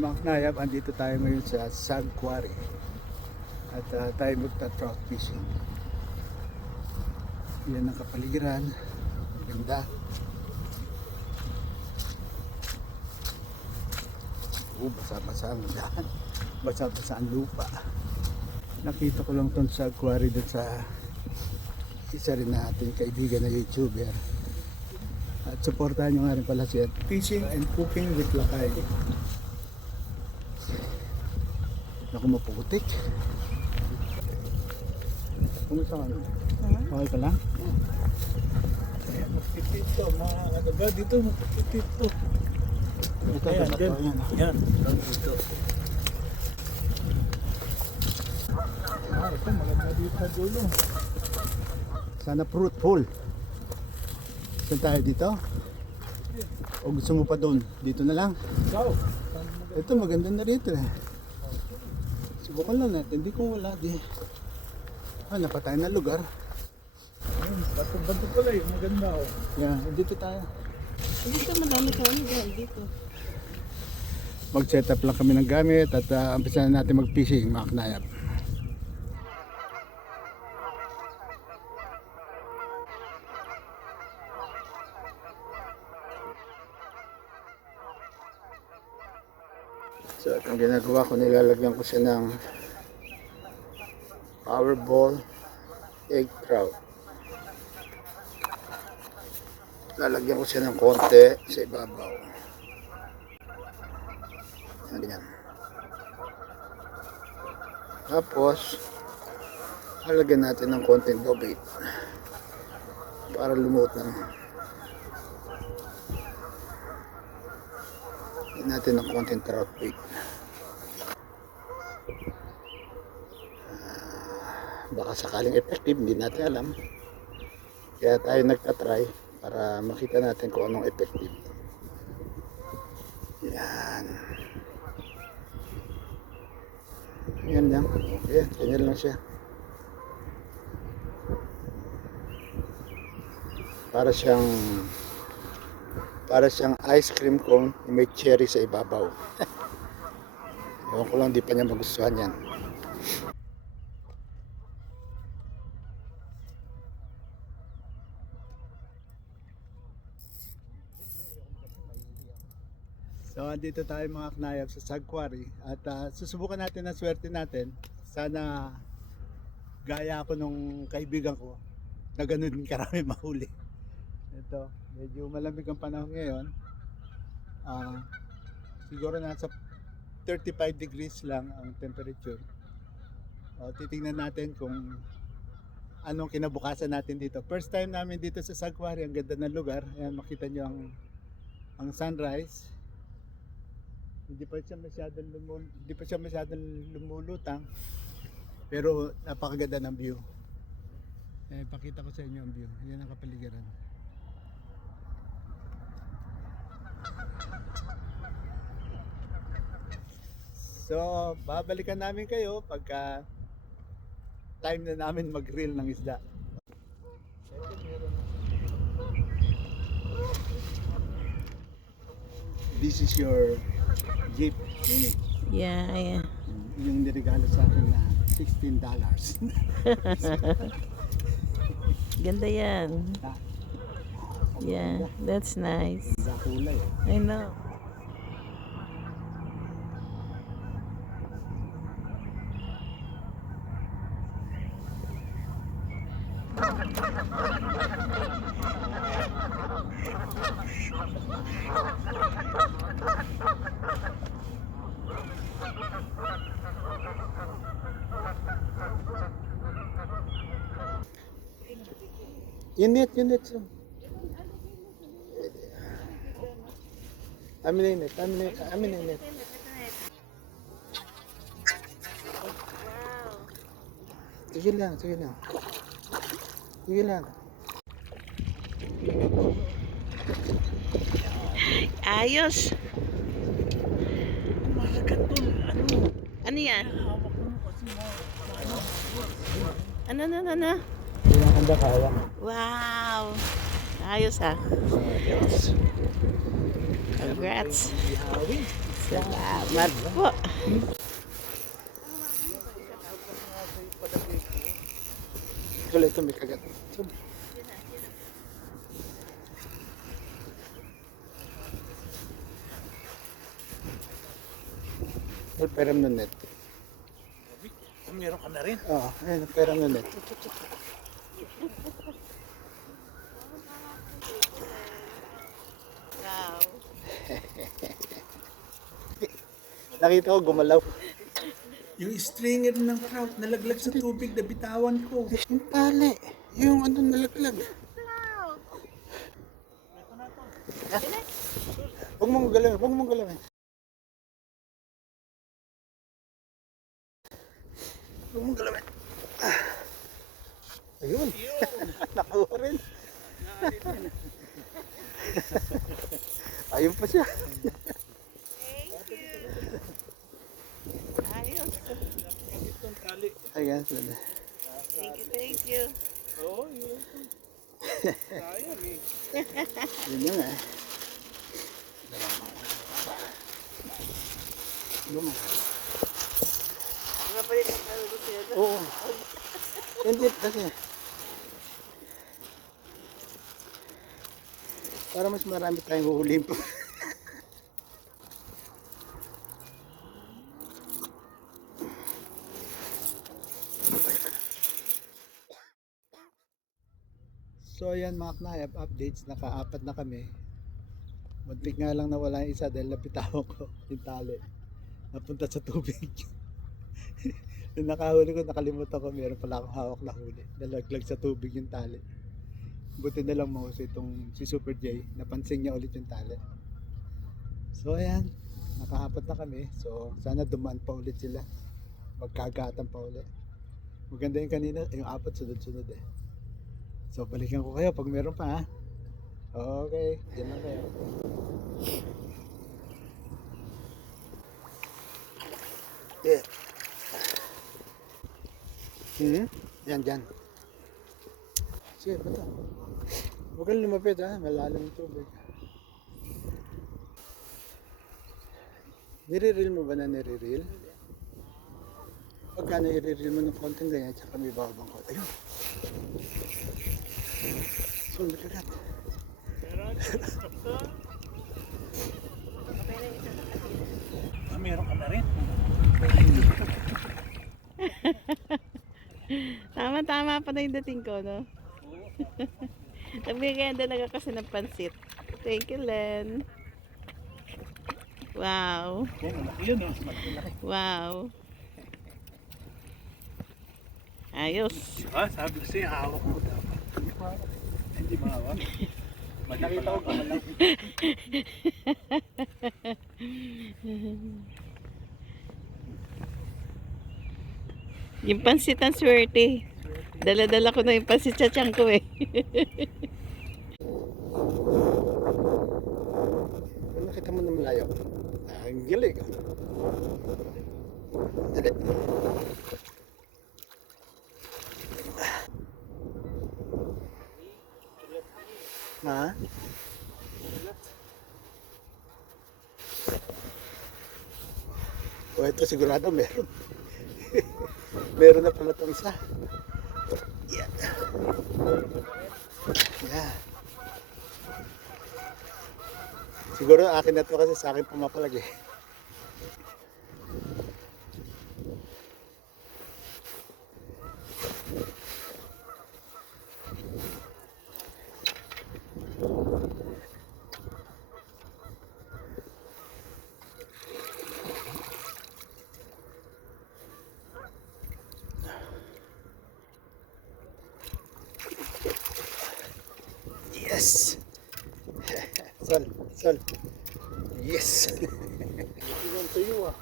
mga knayap, andito tayo ngayon sa Sag Quarry at tayo magta-trout fishing. Yan ang kapaligiran, ganda. Basa-basa ang daan, basa-basa ang lupa. Nakita ko lang itong Sag Quarry doon sa isa rin na ating kaibigan na YouTuber. At supportahan nyo nga rin pala siya, Fishing and Cooking with Lakay. Naku, maputik. Kumusta ka? Okay ka lang? Ayan, magpipit to. Mga kataga dito, magpipit to. Ito, ayan, dyan. Ayan, dito. Ito, maganda dito sa dulo. Sana fruitful. Saan tayo dito? O gusto mo pa doon? Dito na lang? Ito, maganda na rito eh. Subukan lang natin, hindi ko wala di. Napatay na lugar. Bato-bato pala eh, maganda oh. Yan, dito tayo. Dito madami ka dahil dito. Mag-set up lang kami ng gamit at umpisa na natin mag-fishing, mga knayap. So at ang ginagawa ko, nilalagyan ko siya ng Powerball egg trout. Lalagyan ko siya ng konti sa ibabaw. Yan. Tapos lalagyan natin ng konting bobait para lumuot ng natin ng konting trout bait. Baka sakaling effective, hindi natin alam. Kaya tayo nagtatry para makita natin kung anong effective. Yan. Yan lang. Okay, ganyan lang siya. Para siyang ice cream cone na may cherry sa ibabaw. Ewan ko lang, di pa niya magustuhan yan. So andito tayo mga knayap sa Sag Quarry at susubukan natin ang swerte natin. Sana gaya ako nung kaibigan ko na ganun din karami mahuli. Ito, medyo malamig ang panahon ngayon. Siguro nasa 35 degrees lang ang temperature. Titingnan natin kung anong kinabukasan natin dito. First time namin dito sa Sag Quarry, ang ganda ng lugar. Ayan, makita nyo ang sunrise. Hindi pa siya masyadong lumulutang, pero napakaganda ng view. Pakita ko sa inyo ang view. Yan ang kapaligiran. So, babalikan namin kayo pagka time na namin mag-reel ng isda. This is your gift, Nini. Yeah. Yung niregalo sa akin na $16. Ganda yan. Yeah, that's nice. Sa kulay. I know. Init. Amin init. Sige lang. Ayos. Ano yan? Ano? Ang kaya. Wow. Ayos ah. Congrats. Salamat po. Wala ito may kagat. Peram na net. Meron ka na rin. Oo, ayun, peram na net. Wow. Nakita ko gumalaw. Yung stringer ng trout nalaglag sa tubig na bitawan ko. Yung tali. Yung ano nalaglag. Huwag mong galawin, huwag mong galawin. Huwag mong galawin. Ayun. Nakuha rin. Ayun pa siya. Ayos. Itong tali. Ayan, sila. Thank you, thank you. Oo, yun. Sayang eh. Yun yun eh. Luma. Mga pwede na tayo gusto yun. Oo. Hindi kasi. Para mas marami tayong huhulim po. So ayan mga knayap, updates, naka-apat na kami. Muntik nga lang nawala yung isa dahil napitawan ko yung tali. Napunta sa tubig. Yung nakahuli ko, nakalimutan ko, meron pala akong hawak na huli. Nalaglag sa tubig yung tali. Buti na lang mo itong si Super J, napansin niya ulit yung tali. So ayan, naka-apat na kami. So sana dumaan pa ulit sila. Magkagatan pa ulit. Maganda yung kanina, yung apat sunod-sunod eh. So balikan ko kayo pag meron pa ha. Okay, dyan lang kayo. Yeah. Yan, dyan. Sige, bato. Huwag kang lumapit ha, malalim yung tubig. Nire-reel mo ba na nire-reel? Pagka nire-reel mo ng konting ganyan, tsaka may babang ko. Ayun. So, nakagat. Meron ka na rin. Tama-tama pa na yung dating ko, no? Nabigyan talaga kasi ng pansit. Thank you, Len. Wow. Yan, malaki yun oh. Malaki. Wow. Ayos. Diba? Sabi ko sa'yo, hawak mo dapat. Hindi mahawak. Nakita ko gumalaw. Yung pansit ang swerte. Dala-dala ko na yung pansit sa tiyan ko eh. Kung nakita mo na malayo, ang gilig. Dali. Ha? O ito sigurado meron. Meron na pala itong isa. Yan. Yeah. Siguro akin na to kasi sa akin pumapalag eh. Yes! Sol. Yes! Iwan sa'yo ah.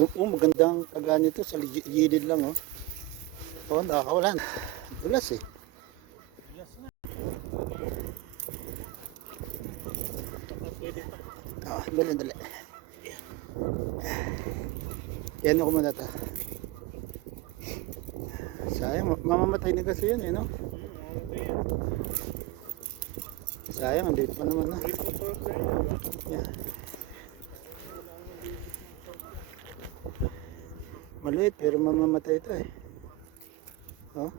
Oo, magandang taga nito sa gilid lang oh. Oo, nakakawalan. Dulas eh. Yes na. Dali. Yan ako muna ta. Sayang, mamamatay na kasi yan eh no? Sayang, andito pa naman na. Yeah. Maliit pero mamamatay ito eh. Oh.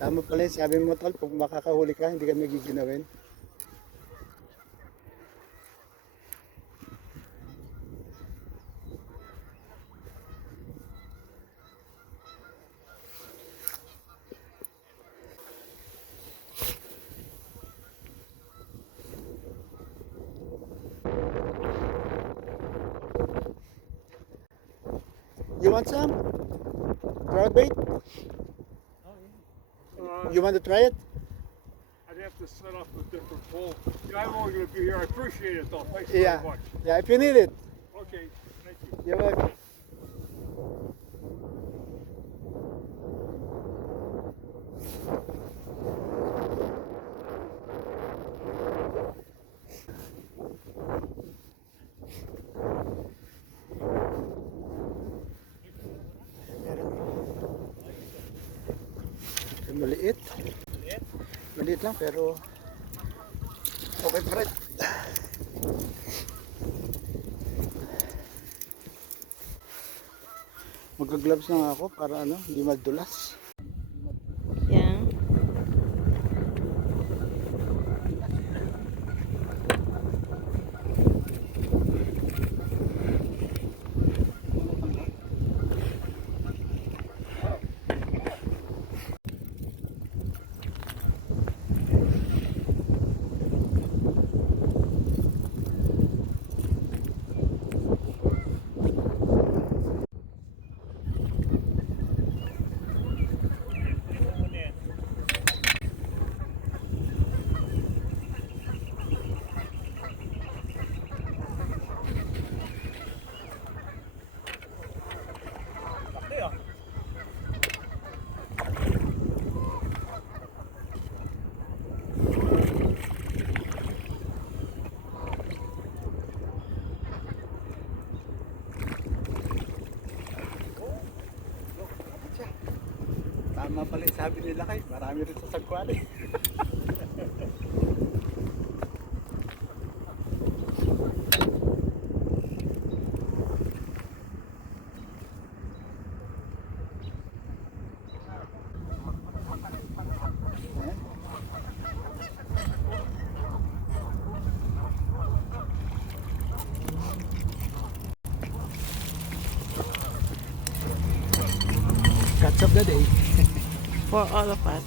Tama pala yung sabi mo tol, pag makakahuli ka, hindi ka nagiginawin. You want some? Crowd bait? You want to try it? I'd have to set up a different pole. Yeah, I'm only going to be here. I appreciate it though. Thanks Yeah. very much. Yeah, if you need it. Okay, thank you. You're welcome. Maliit. Maliit lang pero okay pa rin. Magka-gloves lang ako para ano, hindi madulas. Yeah. Tama pala yung sabi nila kay, marami rin sa sagwali. Catch up the day. For all of us.